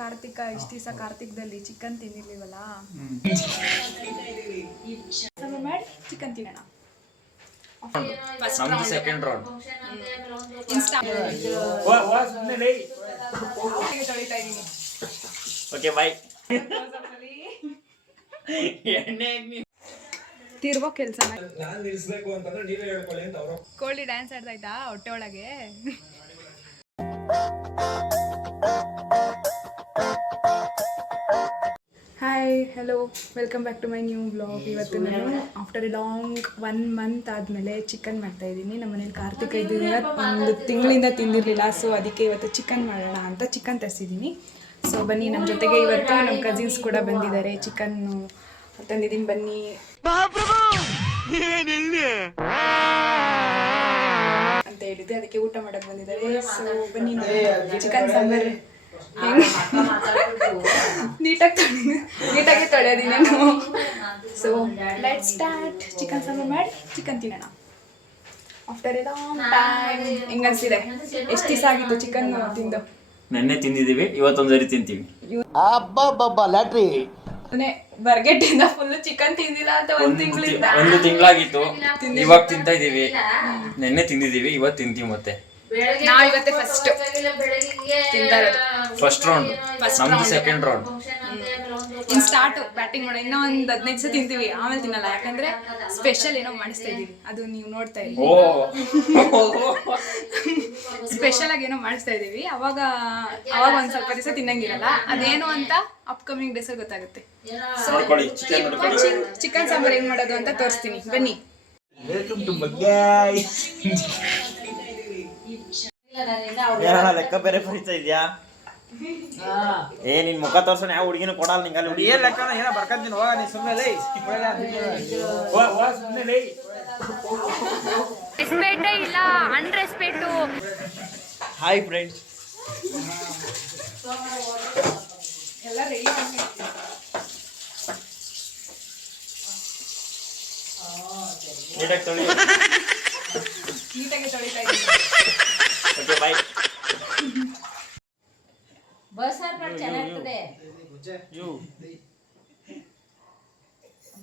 ಕಾರ್ತಿಕ ಇಷ್ಟು ದಿವಸ ಕಾರ್ತಿಕದಲ್ಲಿ ಚಿಕನ್ ತಿಂದಿರ್ಲಿವಲ್ಲ, ಮಾಡಿ ಚಿಕನ್ ತಿನ್ನೋಣ. Second round okay boy. ತಿರ್ಗೋ ಕೆಲಸ ಕೋಳಿ ಡ್ಯಾನ್ಸ್ ಆಡ್ತಾಯ್ತಾ ಹೊಟ್ಟೆ ಒಳಗೆ. Hi, hello, welcome back to my new blog. ಇವತ್ತು ನಾನು ಆಫ್ಟರ್ ಎ ಲಾಂಗ್ 1 ಮಂತ್ ಆದಮೇಲೆ ಚಿಕನ್ ಮಾಡ್ತಾಯಿದ್ದೀನಿ. ನಮ್ಮ ಮನೇಲಿ ಕಾರ್ತಿಕ ಇದ್ದೀನಿ, ಒಂದು ತಿಂಗಳಿಂದ ತಿಂದಿರಲಿಲ್ಲ. ಸೊ ಅದಕ್ಕೆ ಇವತ್ತು ಚಿಕನ್ ಮಾಡೋಣ ಅಂತ ಚಿಕನ್ ತರಿಸಿದ್ದೀನಿ. ಸೊ ಬನ್ನಿ ನಮ್ಮ ಜೊತೆಗೆ. ಇವತ್ತು ನಮ್ಮ ಕಸಿನ್ಸ್ ಕೂಡ ಬಂದಿದ್ದಾರೆ. ಚಿಕನ್ ತಂದಿದ್ದೀನಿ, ಬನ್ನಿ ಅಂತ ಹೇಳಿದ್ದೆ, ಅದಕ್ಕೆ ಊಟ ಮಾಡಕ್ಕೆ ಬಂದಿದ್ದಾರೆ. ಸೊ ಬನ್ನಿ, ಚಿಕನ್ ಸಾಂಬಾರು ನೀಟಾಗಿ ತೊಳೆಯೋದಿನಿ ನಾನು. So let start. Chicken sambar ಮಾಡಿ ಚಿಕನ್ ತಿನ್ನೋಣ ಆಫ್ಟರ್ ಎ ಲಾಂಗ್ ಟೈಮ್. ಹೆಂಗನ್ಸಿದೆ? ಎಷ್ಟು ದಿವಸ ಆಗಿತ್ತು ಚಿಕನ್ ತಿಂದು? ನೆನ್ನೆ ತಿಂದಿದ್ದೀವಿ, ಇವತ್ತೊಂದ್ಸರಿ ತಿಂತೀವಿ. ಲ್ಯಾಟ್ರಿ ಬರ್ಗೆಟ್ಟಿಂದ ಫುಲ್ ಚಿಕನ್ ತಿಂದಿಲ್ಲ ಅಂತ ಒಂದು ತಿಂಗಳಾಗಿತ್ತು. ಇವಾಗ ತಿಂತಾ ಇದೀವಿ. ನೆನ್ನೆ ತಿಂದಿದ್ದೀವಿ, ಇವತ್ತು ತಿಂತೀವಿ. ಮತ್ತೆ ನಾವು ಇವತ್ತೇ ಫಸ್ಟ್ ತಿಂತಾ ಇರೋದು. ಫಸ್ಟ್ ರೌಂಡ್, ನಮ್ದು ಸೆಕೆಂಡ್ ರೌಂಡ್. ಇನ್ನು ಸ್ಟಾರ್ಟ್ ಬ್ಯಾಟಿಂಗ್ ಮಾಡೋ. ಇನ್ನೂ ಒಂದು 15 ದಿವಸ ತಿಂತೀವಿ, ಆಮೇಲೆ ತಿನ್ನಲ್ಲ. ಯಾಕಂದ್ರೆ ಸ್ಪೆಷಲ್ ಏನೋ ಮಾಡಿಸ್ತಾ ಇದೀವಿ, ಅದು ನೀವು ನೋಡ್ತಾ ಇದ್ದೀವಿ. ಸ್ಪೆಷಲ್ ಆಗಿ ಏನೋ ಮಾಡಿಸ್ತಾ ಇದೀವಿ. ಅವಾಗ ಒಂದ್ ಸ್ವಲ್ಪ ದಿವಸ ತಿನ್ನಂಗಿರಲ್ಲ. ಅದೇನು ಅಂತ ಅಪ್ಕಮಿಂಗ್ ಡೇಸ್ ಗೊತ್ತಾಗುತ್ತೆ. ಸೊ ಚಿಕನ್ ಸಾಂಬಾರ್ ಹೆಂಗ್ ಮಾಡೋದು ಅಂತ ತೋರಿಸ್ತೀನಿ, ಬನ್ನಿ. ಲೆಕ್ಕ ಬೇರೆ ಪರಿಚಯ ಇದೆಯಾ? ನಿನ್ ಮುಖ ತೋರ್ಸೋಣ. ಯಾವ ಹುಡುಗಿನೂ ಕೊಡಲ್ಲ ನಿಂಗೆ. ಅಲ್ಲಿ ಹುಡುಗಿ ಲೆಕ್ಕ ಏನೋ ಬರ್ಕಂತೀನಿ. ಹೋಗ ನೀ ಸುಮ್ಮನೆ ಇಲ್ಲ, ಅನ್ರೆಸ್ಪೆಕ್ಟ್. ಹಾಯ್ ಫ್ರೆಂಡ್ಸ್, ಎಲ್ಲ ರೆಡಿ ನೀಟಾಗಿ ತೊಳಿತಾ ಇದ್ದೀನಿ. Okay bye. ಬಸ್ಸಾರು ಮಾಡಿ ಚೆನ್ನಾಗಿರ್ತದೆ.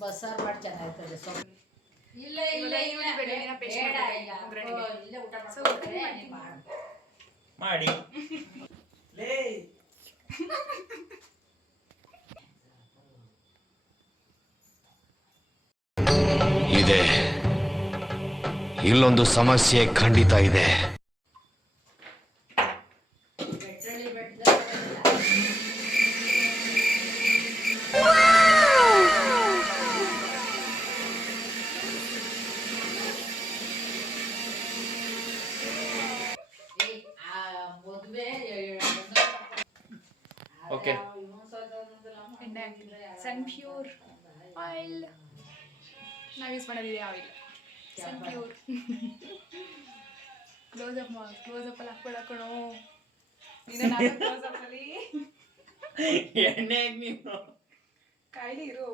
ಬಸ್ಸಾರು ಮಾಡಿ ಚೆನ್ನಾಗಿರ್ತದೆ. ಇಲ್ಲ ಇಲ್ಲ ಇಲ್ಲ ಬೇಡ ಇಲ್ಲ, ಊಟ ಮಾಡಿ. ಇದೆ, ಇಲ್ಲೊಂದು ಸಮಸ್ಯೆ ಖಂಡಿತ ಇದೆ. ಓಕೆ, ಸನ್ ಪ್ಯೂರ್ ಆಯಿಲ್ ನಾವು ಯೂಸ್ ಮಾಡೋದಿದೆ. ಆಯಿಲ್ ಸನ್ ಪ್ಯೂರ್. ಕ್ಲೋಸಪ್ ಅಲ್ಲಿ ಹಾಕ್ಬಿಡಕ್ಕಣೋ ಕ್ಲೋಸಪ್ಪಲ್ಲಿ ಎಣ್ಣೆ ನೀನು ಕಾಯಿಲೆ ಇರು.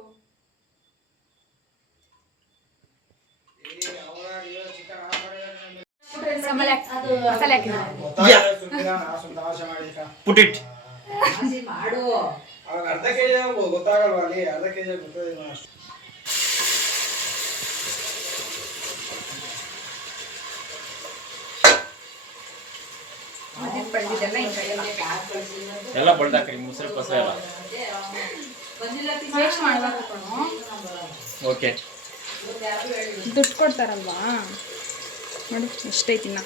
ಮಸಾಲೆ ಪುಟ್ ಇಟ್. ಮಾಡು. ಅರ್ಧ ಕೆಜಿ ಗೊತ್ತಾಗಲ್ವಾ? ಅಲ್ಲಿ ಅರ್ಧ ಕೆಜಿ ಗೊತ್ತಾಗ. ಎಲ್ಲ ಬಳ್ದಾಕ್ರಿ, ಮುಸ್ರೆ ಪಸರೆ ಎಲ್ಲ. ವೇಸ್ಟ್ ಮಾಡಬಾರ್ದು. ಓಕೆ, ದುಡ್ಡು ಕೊಡ್ತಾರಲ್ವಾ, ನೋಡಿ ಎಷ್ಟೈತಿ. ನಾ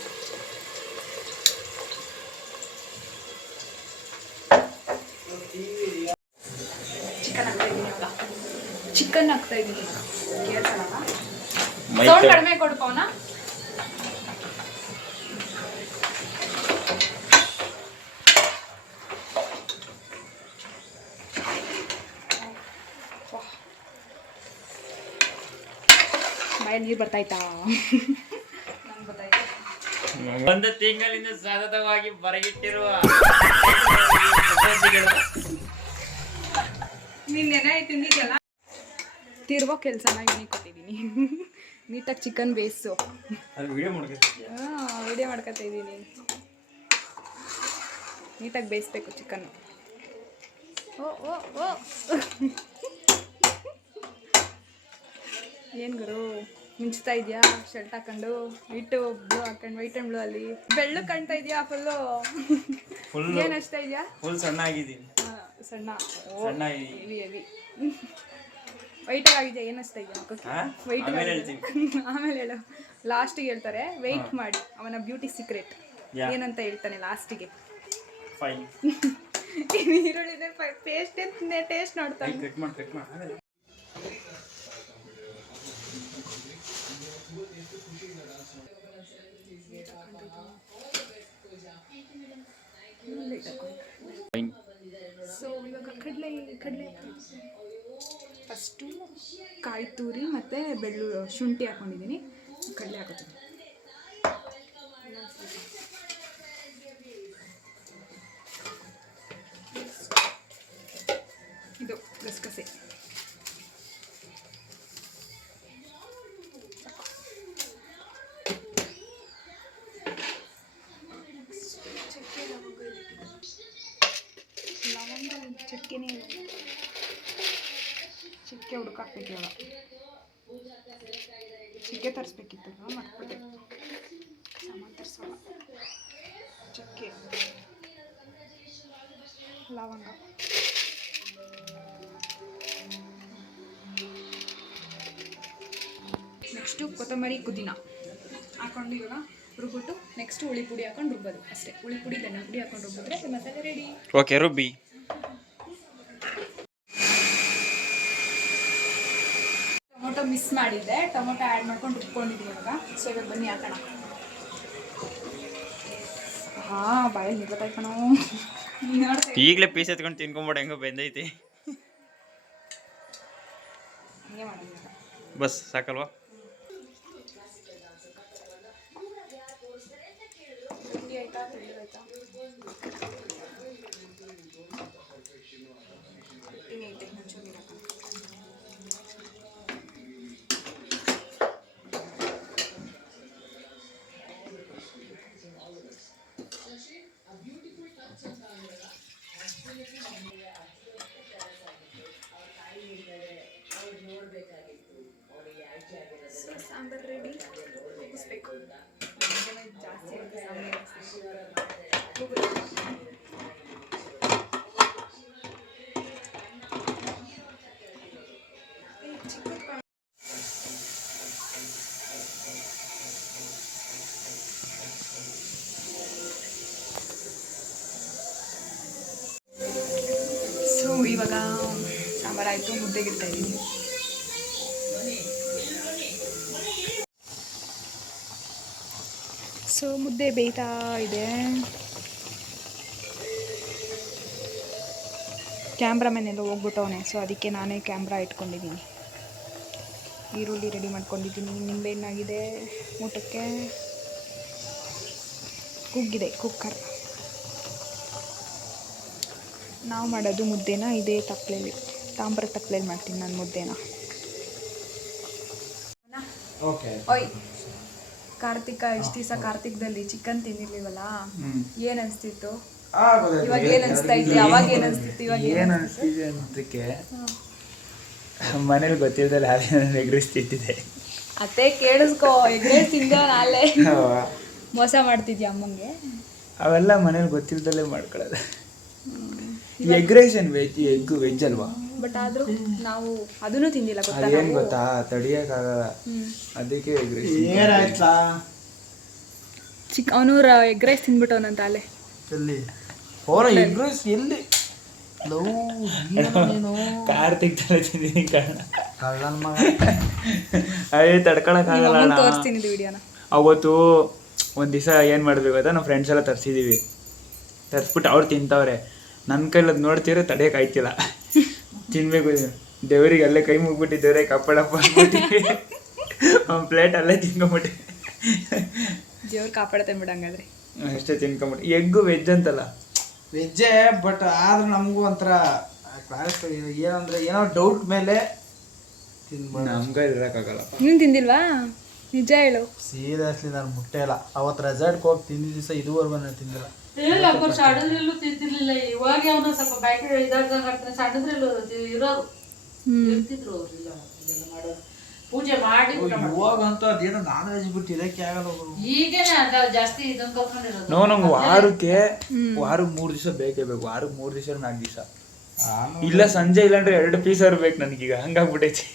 ಚಿಕನ್ ಹಾಕ್ತಾ ಇದ್ದೀನಿ. ಸೌಂಡ್ ಕಡಿಮೆ ಕೊಡ್ಕೋಣ. ಬಾಯಲ್ಲಿ ನೀರು ಬರ್ತಾಯ್ತಾ? ನಂಗೆ ಗೊತ್ತಾಯ್ತು. ಒಂದು ತಿಂಗಳಿಂದ ಸತತವಾಗಿ ಬರಗಿಟ್ಟಿರುವ ನೀನು ನೆನೆ ತಿಂದಿದ್ಯಲ್ಲ, ತಿರ್ಗೋ ಕೆಲಸನ ಇವನಿಗೆ ಕೊಟ್ಟಿದ್ದೀನಿ. ನೀಟಾಗಿ ಚಿಕನ್ ಬೇಯಿಸು. ವಿಡಿಯೋ ಮಾಡ್ಕೊತಾ ಇದ್ದೀನಿ. ನೀಟಾಗಿ ಬೇಯಿಸ್ಬೇಕು ಚಿಕನ್ನು. ಓ ಓ ಓ ಏನು ಗುರು ಮಿಂಚ್ತಾ ಇದೆಯಾ ಶರ್ಟ್ ಹಾಕೊಂಡು ವೈಟು ಬ್ಲೂ ಹಾಕೊಂಡು ವೈಟ್ ಆ್ಯಂಡ್ ಬ್ಲೂ ಅಲ್ಲಿ ಬೆಳ್ಳು ಕಾಣ್ತಾ ಇದೆಯಾ ಫುಲ್ಲು ಏನು ಹಚ್ತಾ ಇದೆಯಾ ಫುಲ್ ಸಣ್ಣ ಆಗಿದ್ದೀನಿ. ಸಣ್ಣ ಸಣ್ಣ ಹೆವಿ ಹೆವಿ ವೈಟ್ ಆಗಿದೆಯಾ ಏನು ಹಚ್ತಾ ಇದೆಯಾ ವೈಟ್ ಆಮೇಲೆ ಹೇಳ್ತೀನಿ. ಆಮೇಲೆ ಹೇಳು ಲಾಸ್ಟಿಗೆ ಹೇಳ್ತಾರೆ ವೆಯ್ಟ್ ಮಾಡಿ ಅವನ ಬ್ಯೂಟಿ ಸೀಕ್ರೆಟ್ ಏನಂತ ಹೇಳ್ತಾನೆ ಲಾಸ್ಟಿಗೆ. ಫೈನ್. ಈರುಳ್ಳಿದೆ ಪೇಸ್ಟ್ ಟೇಸ್ಟ್ ನೋಡ್ತಾನೆ. ಕಟ್ ಮಾಡಿ ಸೊ ಇವಾಗ ಕಡಲೆ ಫಸ್ಟು ಕಾಯಿ ತುರಿ ಮತ್ತು ಶುಂಠಿ ಹಾಕ್ಕೊಂಡಿದ್ದೀನಿ. ಕಡಲೆ ಹಾಕೋತೀನಿ. ಇದು ಗಸಗಸೆ ಚಕ್ಕೆನೇ ಚಕ್ಕೆ ಹುಡುಕಾಕ್ಬೇಕು ಇವಾಗ. ಚಕ್ಕೆ ತರಿಸ್ಬೇಕಿತ್ತು ಮರ್ತ್ಬಿಟ್ಟೆ. ಸಾಮಾನು ತರಿಸೋಣ. ಚಕ್ಕೆ ಲವಂಗ ನೆಕ್ಸ್ಟು ಕೊತ್ತಂಬರಿ ಪುದೀನ ಹಾಕೊಂಡು ಇವಾಗ ರುಬ್ಬಿಟ್ಟು ನೆಕ್ಸ್ಟ್ ಹುಳಿ ಪುಡಿ ಹಾಕೊಂಡು ರುಬ್ಬೋದು ಅಷ್ಟೇ. ಹುಳಿ ಪುಡಿ ಧನಿಯಾ ಪುಡಿ ಹಾಕೊಂಡು ರುಬ್ಬಿದ್ರೆ ಮಸಾಲೆ ರೆಡಿ. ಓಕೆ ರುಬ್ಬಿ. ಟೊಮೊಟೊ ಮಿಸ್ ಮಾಡಿದ್ದೆ, ಟೊಮೊಟೊ ಆ್ಯಡ್ ಮಾಡ್ಕೊಂಡು ರುಬ್ಕೊಂಡಿದ್ವಿ ಇವಾಗ. ಸೊ ಇವಾಗ ಬನ್ನಿ ಹಾಕೋಣ. ಬಾಯಲ್ಲಿ ನಿಲ್ಲತಾಯಿ ಕಣೋ. ಈಗಲೇ ಪೀಸ್ ಎತ್ಕೊಂಡು ತಿನ್ಕೊಂಬಿಡ ಹೆಂಗೋ ಬೆಂದೈತಿ. ಹಂಗೆ ಮಾಡೋಣ ಬಸ್ ಸಾಕಲ್ವಾ? ತಿಂಡಿ ಆಯ್ತಾ ತಿಂಡಿ ಆಯ್ತಾ ಐತೆ ಒಂಚೂರು ನೀರು ಹಾಕೋಣ. ಸಾಂಬಾರು ರೆಡಿ. ಮುಗಿಸ್ಬೇಕು. ಜಾಸ್ತಿ ಆಗುತ್ತೆ ಸಾಂಬಾರು. ಸೊ ಇವಾಗ ಸಾಂಬಾರಾಯಿತು, ಮುದ್ದೆಗೆ ಇಡ್ತಾ ಇದ್ದೀನಿ. ಸೊ ಮುದ್ದೆ ಬೇಯ್ತಾ ಇದೆ. ಕ್ಯಾಮ್ರಾಮನ್ ಎಲ್ಲ ಹೋಗ್ಬಿಟ್ಟವನೆ, ಸೊ ಅದಕ್ಕೆ ನಾನೇ ಕ್ಯಾಮ್ರಾ ಇಟ್ಕೊಂಡಿದ್ದೀನಿ. ಈರುಳ್ಳಿ ರೆಡಿ ಮಾಡ್ಕೊಂಡಿದ್ದೀನಿ. ನಿಂಬೆಹಣ್ಣಾಗಿದೆ. ಊಟಕ್ಕೆ ಕುಗ್ಗಿದೆ ಕುಕ್ಕರ್. ನಾವು ಮಾಡೋದು ಮುದ್ದೆನ ಇದೇ ತಪ್ಪಲೆಯಲ್ಲಿ, ತಾಮ್ರ ತಪ್ಪಲೆಯಲ್ಲಿ ಮಾಡ್ತೀನಿ ನಾನು ಮುದ್ದೆನ. ಓಕೆ. ಓಯ್ ಕಾರ್ತಿಕ, ಇಷ್ಟು ದಿವಸ ಕಾರ್ತಿಕದಲ್ಲಿ ಚಿಕನ್ ತಿಂದಿರ್ಲಿವಲ್ಲ, ಏನು ಅನಿಸ್ತಿತ್ತು? ಇವಾಗ ಏನು ಅನಿಸ್ತಾ ಇತ್ತು? ಅವಾಗ ಏನು ಅನಿಸ್ತಿತ್ತು? ಇವಾಗ ಏನು ಅನಿಸ್ತಿದೆ ಅಂತಕ್ಕೆ ಮನೇಲಿ ಗೊತ್ತಿಲ್ದಲ್ಲ ಹಾಗೆ ಎಗ್ರೆಸ್ ತಿಂತಿದ್ದೆ. ಅತ್ತೆ ಕೇಳಿಸ್ಕೋ, ಎಗ್ರೆಸ್ ತಿಂದ ನಾಳೆ ಮೋಸ ಮಾಡ್ತಿದ್ಯಾ ಅಮ್ಮಂಗೆ? ಅವೆಲ್ಲ ಮನೇಲಿ ಗೊತ್ತಿಲ್ದಲ್ಲೇ ಮಾಡ್ಕೊಳ್ಳೋದು. ಎಗ್ರೆಸ್ ಏನು ವೆಜ್ ಅಲ್ವಾ? ಬಟ್ ಆದ್ರೂ ನಾವು ಅದನ್ನು ತಿಂದಿಲ್ಲ, ಗೊತ್ತಾ? ಅದೇನು ಗೊತ್ತಾ, ತಡಿಯಕ್ಕಾಗಲ್ಲ, ಅದಕ್ಕೆ ಎಗ್ರೆಸ್. ಏನಾಯ್ತಾ? ಅವನು ಎಗ್ರೆಸ್ ತಿಂದ್ಬಿಟ್ಟವನಂತ ಅಲ್ಲೇ. ಎಲ್ಲಿ ಎಗ್ರೆಸ್ ಎಲ್ಲಿ? ಕಾರ್ತಿಕ್ ತರ ತಿಂದಿನಿ ಕಾರಣ ಕಳ್ಳನ್ ಮಗ. ಅಯ್ಯ ತಡ್ಕೊಳಕ್ಕಾಗಲ್ಲ. ತೋರಿಸ್ತೀನಿ ಇದು ವಿಡಿಯೋನ. ಅವತ್ತು ಒಂದು ದಿವಸ ಏನು ಮಾಡಿದ್ವಿ ಗೊತ್ತಾ, ನಾವು ಫ್ರೆಂಡ್ಸ್ ಎಲ್ಲ ತರಿಸಿದ್ದೀವಿ. ತರಿಸ್ಬಿಟ್ಟು ಅವ್ರು ತಿಂತವ್ರೆ. ನನ್ನ ಕೈಲಿ ಅದು ನೋಡ್ತಿರೋ ತಡೆಯೋಕೆ ಆಯ್ತಿಲ್ಲ, ತಿನ್ಬೇಕು. ದೇವರಿಗೆ ಅಲ್ಲೇ ಕೈ ಮುಗ್ಬಿಟ್ಟು ದೇವ್ರಿಗೆ ಕಪ್ಪಳಪ್ಪ ಅಂದ್ಬಿಟ್ಟು ಒಂದು ಪ್ಲೇಟ್ ಅಲ್ಲೇ ತಿನ್ಕೊಂಬಿಟ್ಟು ದೇವ್ರು ಕಾಪಾಡತ್ತೆ ಬಿಡಂಗಾದ್ರೆ. ಅಷ್ಟೇ ತಿನ್ಕೊಂಬಿಟ್ಟು. ಎಗ್ಗು ವೆಜ್ ಅಂತಲ್ಲ? ವೆಜ್ಜೇ, ಬಟ್ ಆದ್ರೆ ನಮಗೂ ಒಂಥರ ಕ್ಲಾಸ್ ಏನಂದ್ರೆ ಏನೋ ಡೌಟ್ ಮೇಲೆ ತಿನ್ಬೋದು. ನಮ್ಗೆ ಇರೋಕ್ಕಾಗಲ್ಲ. ನೀನು ತಿಂದಿಲ್ವಾ? ನಿಜ ಹೇಳು. ಸೀರಿಯಸ್ಲಿ ನಾನು ಮುಟ್ಟೆ ಇಲ್ಲ. ಅವತ್ತು ರೆಸಾರ್ಟ್ಗೆ ಹೋಗಿ ತಿಂದಿದ್ದ ದಿವಸ ಇದುವರೆಗೂ ನಾನು ತಿಂದಿಲ್ಲ. ಇಲ್ಲ ಒಬ್ಬರು ಸಣ್ಣದ್ರಲ್ಲೂ ತಿಂತಿರ್ಲಿಲ್ಲ. ಇವಾಗ ಅವನು ಸ್ವಲ್ಪ ಬ್ಯಾಟ್ರಿ ಇದಾಗ್ದಂಗೆ ಆಗ್ತಾನೆ. ಸಣ್ಣದ್ರಲ್ಲೂ ಇರೋರು ಇರ್ತಿದ್ರು ಅವ್ರು. ಇಲ್ಲ ಇದೆಲ್ಲ ಮಾಡೋರು ಪೂಜೆ ಮಾಡಿ ಊಟ ಮಾಡೋರು. ಇವಾಗಂತೂ ಅದೇನೋ ನಾನ್ ವೆಜ್ ಬಿಟ್ಟು ಇದಕ್ಕೆ ಆಗಲ್ಲ ಅವರು. ಈಗೇನೆ ಅದ ಜಾಸ್ತಿ ಇದನ್ನ ಕಲ್ತ್ಕೊಂಡಿರೋದು. ನಂಗೆ ವಾರಕ್ಕೆ 3 ದಿವಸ ಬೇಕೇ ಬೇಕು. ವಾರಕ್ಕೆ 3 ದಿವಸ 4 ದಿವಸ ಇಲ್ಲ. ಸಂಜೆ ಇಲ್ಲಾಂದ್ರೆ 2 ಪೀಸ್ ಬೇಕು ನನಗೀಗ. ಹಂಗಾಗ್ಬಿಟ್ಟೈತಿ.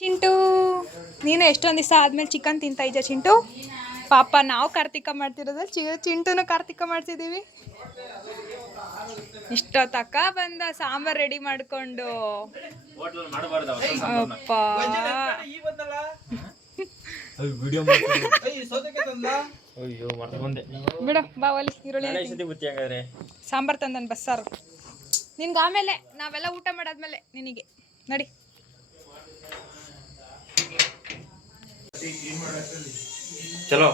ಚಿಂಟು ನೀನು ಎಷ್ಟೊಂದು ದಿವಸ ಆದ್ಮೇಲೆ ಚಿಕನ್ ತಿಂತಾ ಇದ್ಯಾ ಚಿಂಟು? ಪಾಪ ನಾವು ಕಾರ್ತಿಕ ಮಾಡ್ತಿರೋದ್ರಲ್ಲಿ ಚಿಂಟುನು ಕಾರ್ತಿಕ ಮಾಡ್ತಿದ್ದೀವಿ. ಇಷ್ಟೊತ್ತಕ್ಕ ಬಂದ ಸಾಂಬಾರ್ ರೆಡಿ ಮಾಡ್ಕೊಂಡು. ಅಪ್ಪ ಬಿಡು ಬಾವಲಿ ಈರುಳ್ಳಿ ಸಾಂಬಾರ್ ತಂದನ್ ಬಸ್ಸಾರು ನಿನ್ಗೆ. ಆಮೇಲೆ ನಾವೆಲ್ಲ ಊಟ ಮಾಡಾದ್ಮೇಲೆ ನಿನಗೆ ನಡಿ. ಚಲೋ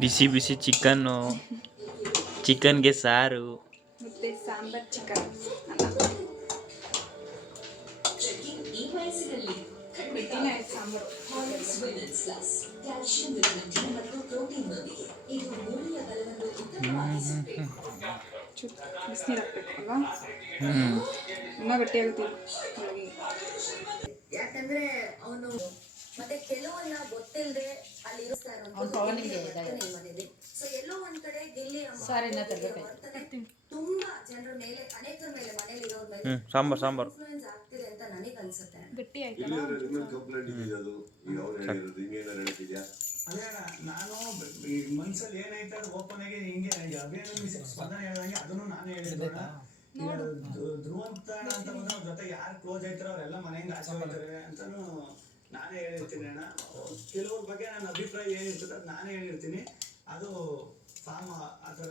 ಬಿಸಿ ಬಿಸಿ ಚಿಕನ್ನು, ಚಿಕನ್ಗೆ ಸಾರು ಮತ್ತೆ ಸಾಂಬಾರ್ ಚಿಕನ್ ಬಿಸಿನೀರು ಹಾಕ್ಬೇಕು ಅಲ್ವಾ? ಇನ್ನೂ ಗಟ್ಟಿ ಆಗುತ್ತೆ. ಯಾಕಂದ್ರೆ ಅವನು ಮತ್ತೆ ಕೆಲವನ್ನ ಗೊತ್ತಿಲ್ಲದೆ ಅಲ್ಲಿ ಮನೇಲಿ. ಸೊ ಎಲ್ಲೋ ಒಂದ್ ಕಡೆ ಗಿಲ್ಲಿ ತುಂಬಾ ಜನರ ಮೇಲೆ, ಅನೇಕರ ಮೇಲೆ, ಮನೇಲಿ ಇರೋರ್ ಮೇಲೆ ಸಾಂಬಾರ್ ಇನ್ಫ್ಲೂಯೆನ್ಸ್ ಆಗ್ತಿದೆ ಅಂತ ನನಗೆ ಅನ್ಸುತ್ತೆ. ಗಟ್ಟಿ ಆಯ್ತಲ್ಲ? ಅದೇ ನಾನು ಮನ್ಸಲ್ಲಿ ಏನೈತೆ ಅದು ಓಪನ್ ಆಗಿ ಹಿಂಗೆ ಅಭಿನಂದನೆ ಸ್ಪಂದನೆ ಹೇಳ್ದಂಗೆ ಅದನ್ನು ನಾನು ಹೇಳಿದ್ದೆ. ಧ್ರುವಂತ ಅಂತ ಬಂದ್ರೆ ಅವ್ರ ಜೊತೆ ಯಾರು ಕ್ಲೋಸ್ ಆಯ್ತಾರೋ ಅವರೆಲ್ಲ ಮನೆಯಿಂದ ಆಚೆ ಹೋಗ್ತಾರೆ ಅಂತಾನು ನಾನೇ ಹೇಳಿರ್ತೀನಿ ಅಣ್ಣ. ಕೆಲವ್ರ ಬಗ್ಗೆ ನನ್ನ ಅಭಿಪ್ರಾಯ ಏನಿರ್ತದೆ ಅದು ನಾನೇ ಹೇಳಿರ್ತೀನಿ. ಅದು ಫಾರ್ಮ್ ಆ ಥರ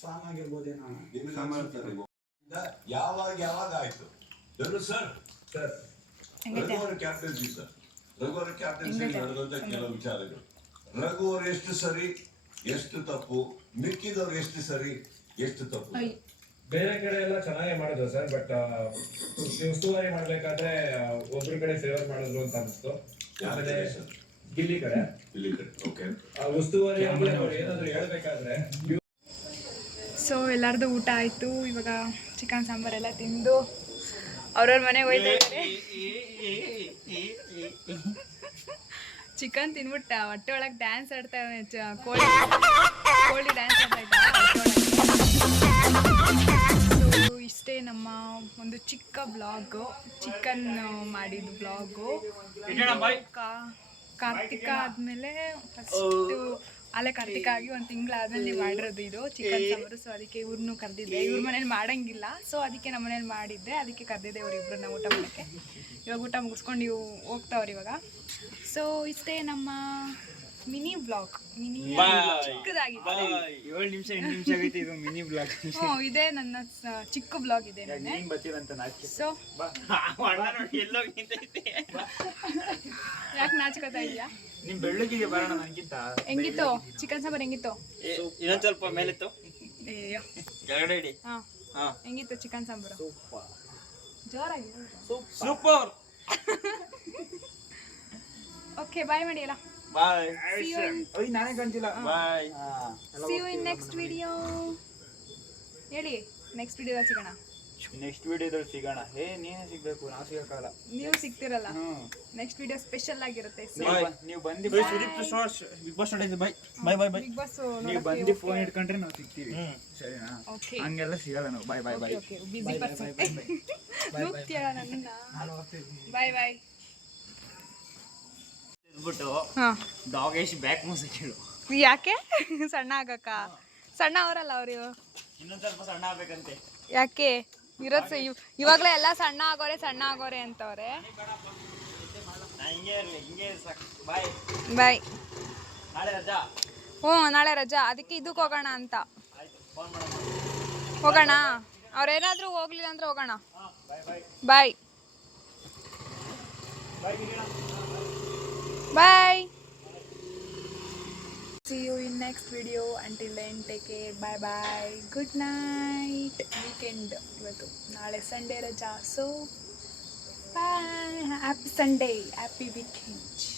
ಫಾರ್ಮ್ ಆಗಿರ್ಬೋದೇನೋ. ಯಾವಾಗ ಆಯ್ತು ಸರ್ ರಘು ಅವರ ಕ್ಯಾಪ್ಟನ್ಸಿ ಸರ್. ರಘು ಅವರ ಕ್ಯಾಪ್ಟನ್ಸಿ ನಡೆದಂತ ಕೆಲವು ವಿಚಾರಗಳು. ರಘು ಅವ್ರು ಎಷ್ಟು ಸರಿ ಎಷ್ಟು ತಪ್ಪು, ಮಿಕ್ಕಿದವ್ರು ಎಷ್ಟು ಸರಿ ಎಷ್ಟು ತಪ್ಪು. ಬೇರೆ ಕಡೆ ಎಲ್ಲ ಚೆನ್ನಾಗಿ ಮಾಡಿದ್ರು ಸರ್. ಬಟ್ ಉಸ್ತುವಾರಿ ಮಾಡ್ಬೇಕಾದ್ರೆ ಒಬ್ರ ಕಡೆ ಫೇವರ್ ಮಾಡಿದ್ರು ಅಂತ ಅನಿಸ್ತು. ಆಮೇಲೆ ಗಿಲ್ಲಿ ಕಡೆ ಓಕೆ ಉಸ್ತುವಾರಿ ಏನಾದ್ರು ಹೇಳ್ಬೇಕಾದ್ರೆ. ಸೊ ಎಲ್ಲರದು ಊಟ ಆಯಿತು. ಇವಾಗ ಚಿಕನ್ ಸಾಂಬಾರೆಲ್ಲ ತಿಂದು ಅವ್ರವ್ರ ಮನೆಗೆ ಹೋಯ್ತಾ ಇದ್ದಾರೆ. ಚಿಕನ್ ತಿನ್ಬಿಟ್ಟು ಹೊಟ್ಟೆ ಒಳಗೆ ಡ್ಯಾನ್ಸ್ ಆಡ್ತಾ ಕೋಳಿ ಡ್ಯಾನ್ಸ್ ಆಡ್ತಾ ಇದ್ದ ಹೊಟ್ಟೆ ಒಳಗೆ. ಸೊ ಇಷ್ಟೇ ನಮ್ಮ ಒಂದು ಚಿಕ್ಕ ಬ್ಲಾಗು, ಚಿಕನ್ ಮಾಡಿದ್ದು ಬ್ಲಾಗು. ಕಾರ್ತಿಕ ಆದಮೇಲೆ ಫಸ್ಟು ಅಲ್ಲೇ ಕಾರ್ತಿಕ ಆಗಿ 1 ತಿಂಗಳಾದ್ಮೇಲೆ ನೀವು ಮಾಡಿರೋದು ಇದು ಚಿಕನ್ ಸಾಂಬಾರು. ಸೊ ಅದಕ್ಕೆ ಇವ್ರನ್ನೂ ಕರೆದಿದ್ದೆ. ಇವ್ರ ಮನೇಲಿ ಮಾಡೋಂಗಿಲ್ಲ, ಸೊ ಅದಕ್ಕೆ ನಮ್ಮ ಮನೇಲಿ ಮಾಡಿದ್ದೆ. ಅದಕ್ಕೆ ಕರೆದಿದ್ದೆ ಇವ್ರಿಬ್ರನ್ನ ಊಟ ಮಾಡೋಕ್ಕೆ. ಇವಾಗ ಊಟ ಮುಗಿಸ್ಕೊಂಡು ಇವು ಹೋಗ್ತಾವ್ರಿ ಇವಾಗ. ಸೊ ಇಷ್ಟೇ ನಮ್ಮ ಮಿನಿ ಬ್ಲಾಗ್. ಚಿಕ್ಕದಾಗಿದೆ. 7 ನಿಮಿಷ 8 ನಿಮಿಷ ಆಗೈತೆ ಇದು ಮಿನಿ ಬ್ಲಾಗ್. ಹ್ಞೂ ಇದೇ ನನ್ನ ಚಿಕ್ಕ ಬ್ಲಾಗ್ ಇದೆ. ಸೊ ಯಾಕೆ ನಾಚ್ಕೋತಾ ಇದೆಯಾ? ನಿಮ್ ಬೆಳ್ಳಗಿಗೆ ಬರೋಣ ನನಗಿಂತ. ಹೆಂಗಿತ್ತು ಚಿಕನ್ ಸಾಂಬಾರ್? ಹೆಂಗಿತ್ತು? ಇನ್ನೊಂದ್ ಸ್ವಲ್ಪ ಮೇಲಿತ್ತು. ಕೆಳಗಡೆ ಇಡಿ. ಹಾಂ ಹೆಂಗಿತ್ತು ಚಿಕನ್ ಸಾಂಬಾರು? ಜೋರಾಗಿ ಸೂಪರ್. ಓಕೆ ಬಾಯ್ ಮಾಡಿ ಎಲ್ಲ. ಬಾಯ್. ನಾನೇ ಕಾಣ್ತಿಲ್ಲ. ಬಾಯ್. See you in next video. ಹೇಳಿ ನೆಕ್ಸ್ಟ್ ವಿಡಿಯೋದಲ್ಲಿ ಸಿಗೋಣ. ನೆಕ್ಸ್ಟ್ ವಿಡಿಯೋದಲ್ಲಿ ಸಿಗೋಣ. ನೀನೇ ಸಿಗ್ಬೇಕು, ನಾವು ಸಿಗಕ್ಕಾಗಲ್ಲ. ನೀವು ಸಿಗ್ತಿರಲ್ಲ. ನೆಕ್ಸ್ಟ್ ವಿಡಿಯೋ ಸ್ಪೆಷಲ್ ಆಗಿರುತ್ತೆ. ನೀವು ಬಂದು ಬಿಗ್ ಬಾಸ್ ನೋಡಿದ್ವಿ. ಬಾಯ್ ಬಾಯ್ ಬಾಯ್ ಬಾಯ್. ಬಿಗ್ ಬಾಸ್ ನೀವು ಬಂದು ಫೋನ್ ಇಟ್ಕೊಂಡ್ರೆ ನಾವು ಸಿಗ್ತೀವಿ. ಸರಿನಾ? ಓಕೆ ಹಂಗೆಲ್ಲ ಸಿಗಲ್ಲ ನಾವು. ಬಾಯ್ ಬಾಯ್ ಬಾಯ್. ಓಕೆ ಬಿಸಿ ಪರ್ಸನ್ ನುಗ್ತಿಯಲ್ಲ ನನ್ನ. ಬಾಯ್ ಬಾಯ್. ಬಿಟ್ಟು ಹಾಂ ಡಾಗ್ ಎಷ್ಟು ಬ್ಯಾಕ್ ಮೂಸ ಕೇಳು. ಯಾಕೆ? ಸಣ್ಣ ಆಗಕ್ಕ? ಸಣ್ಣ ಅವರಲ್ಲ ಅವರು. ಇನ್ನೊಂದ್ ಸ್ವಲ್ಪ ಸಣ್ಣ ಆಗ್ಬೇಕಂತೆ. ಯಾಕೆ ಇರೋದು ಇವಾಗಲೇ ಎಲ್ಲ ಸಣ್ಣ ಆಗೋರೆ ಅಂತವ್ರೆ. ಹಿಂಗೆ ಇರಲಿ, ಹಿಂಗೆ ಸಾಕು. ಬಾಯ್ ಬಾಯ್. ನಾಳೆ ರಜಾ. ಹ್ಞೂ ನಾಳೆ ರಜಾ, ಅದಕ್ಕೆ ಇದಕ್ಕೆ ಹೋಗೋಣ ಅಂತ. ಹೋಗೋಣ. ಅವ್ರೇನಾದರೂ ಹೋಗ್ಲಿಲ್ಲ ಅಂದ್ರೆ ಹೋಗೋಣ. ಬಾಯ್. ಬಾಯ್. See you in next video. Until then, take care. Bye bye. Good night. Weekend ಇವತ್ತು, ನಾಳೆ ಸಂಡೇ ರಜಾ. So bye. Happy Sunday. Happy weekend.